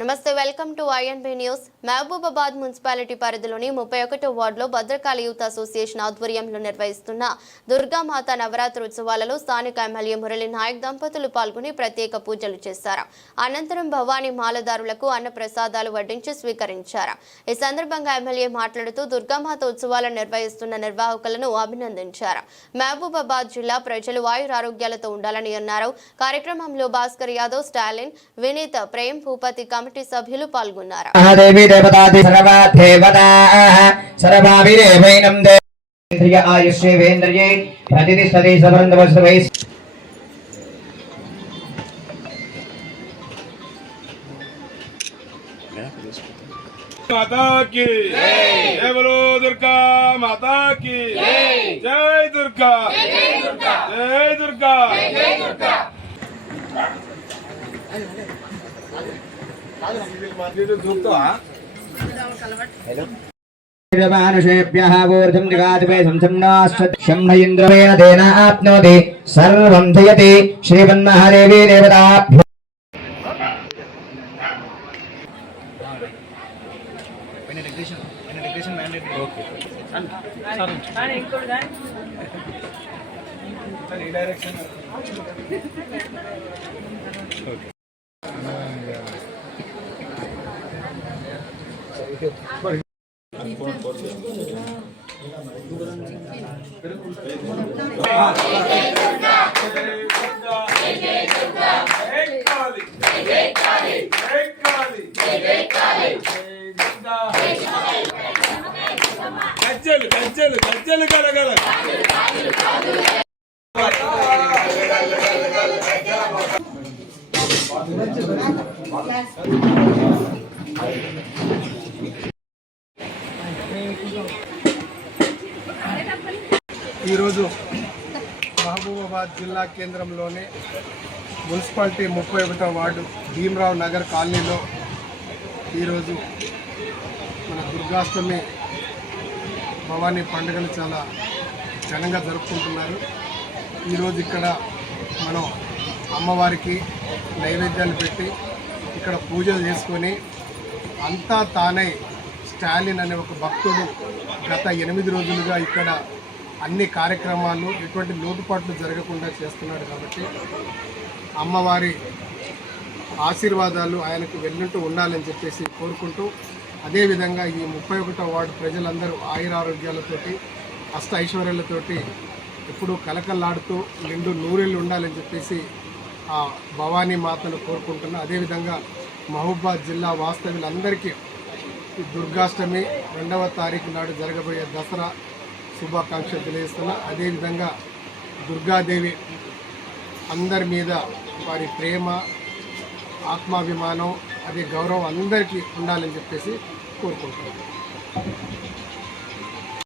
నమస్తే welcome to INB news. Mahabubabad municipality పరిధిలోని ముప్పై ఒకటో వార్డులో భద్రకాళి యూత్ అసోసియేషన్ ఆధ్వర్యంలో నిర్వహిస్తున్న దుర్గామాత నవరాత్రి ఉత్సవాలలో స్థానిక ఎమ్మెల్యే మురళి నాయక్ దంపతులు పాల్గొని ప్రత్యేక పూజలు చేశారు. అనంతరం భవానీ మాలదారులకు అన్న ప్రసాదాలు వడ్డించి స్వీకరించారు. ఈ సందర్భంగా ఎమ్మెల్యే మాట్లాడుతూ దుర్గామాత ఉత్సవాలను నిర్వహిస్తున్న నిర్వాహకులను అభినందించారు. మహబూబాబాద్ జిల్లా ప్రజలు ఆయురారోగ్యాలతో ఉండాలని అన్నారు. కార్యక్రమంలో భాస్కర్ యాదవ్ స్టాలిన్ వినీత్ ప్రేమ్ భూపతి కమిటీ సభ్యులు పాల్గొన్నారు దేవి దేవతాది సర్వ దేవతాః సర్వాభిదేవైనం దేంద్రియ ఆయుష్యేవేంద్రియే ప్రతిష్టతి సబృందవస్వై माता की जय बोलो दुर्गा माता की जय दुर्गा जय दुर्गा मानुषेभ्यः ऊर्ध्वं जगादिवे संसम्नाश्च शम्भ इन्द्रवेण तेन आप्नोति सर्वं जयति श्रीमन्महादेवी देवताभ्यो जय గజ్జలు గజ్జలు గజ్జలు గలగల Thank you. ఈరోజు మహబూబాబాద్ జిల్లా కేంద్రంలోని మున్సిపాలిటీ ముప్పై ఒకటో వార్డు భీమరావు నగర్ కాలనీలో ఈరోజు మన దుర్గాష్టమి భవానీ పండుగను చాలా ఘనంగా జరుపుకుంటున్నారు. ఈరోజు ఇక్కడ మనం అమ్మవారికి నైవేద్యాలు పెట్టి ఇక్కడ పూజలు చేసుకొని అంతా తానే స్టాలిన్ అనే ఒక భక్తుడు గత ఎనిమిది రోజులుగా ఇక్కడ అన్ని కార్యక్రమాలు ఎటువంటి లోటుపాట్లు జరగకుండా చేస్తున్నాడు కాబట్టి అమ్మవారి ఆశీర్వాదాలు ఆయనకు వెళ్ళుంటూ ఉండాలని చెప్పేసి కోరుకుంటూ అదేవిధంగా ఈ ముప్పై ఒకటో వార్డు ప్రజలందరూ ఆయురారోగ్యాలతోటి అష్ట ఐశ్వర్యాలతోటి ఎప్పుడూ కలకల్లాడుతూ నిండు నూరేళ్ళు ఉండాలని చెప్పేసి ఆ భవానీ మాతను కోరుకుంటున్నా. అదేవిధంగా మహబూబాద్ జిల్లా వాస్తవ్యులందరికీ దుర్గాష్టమి రెండవ తారీఖు నాడు జరగబోయే దసరా శుభాకాంక్షలు తెలియజేస్తున్నా. అదేవిధంగా దుర్గాదేవి అందరి మీద వారి ప్రేమ ఆత్మాభిమానం అదే గౌరవం అందరికీ ఉండాలని చెప్పేసి కోరుకుంటున్నాను.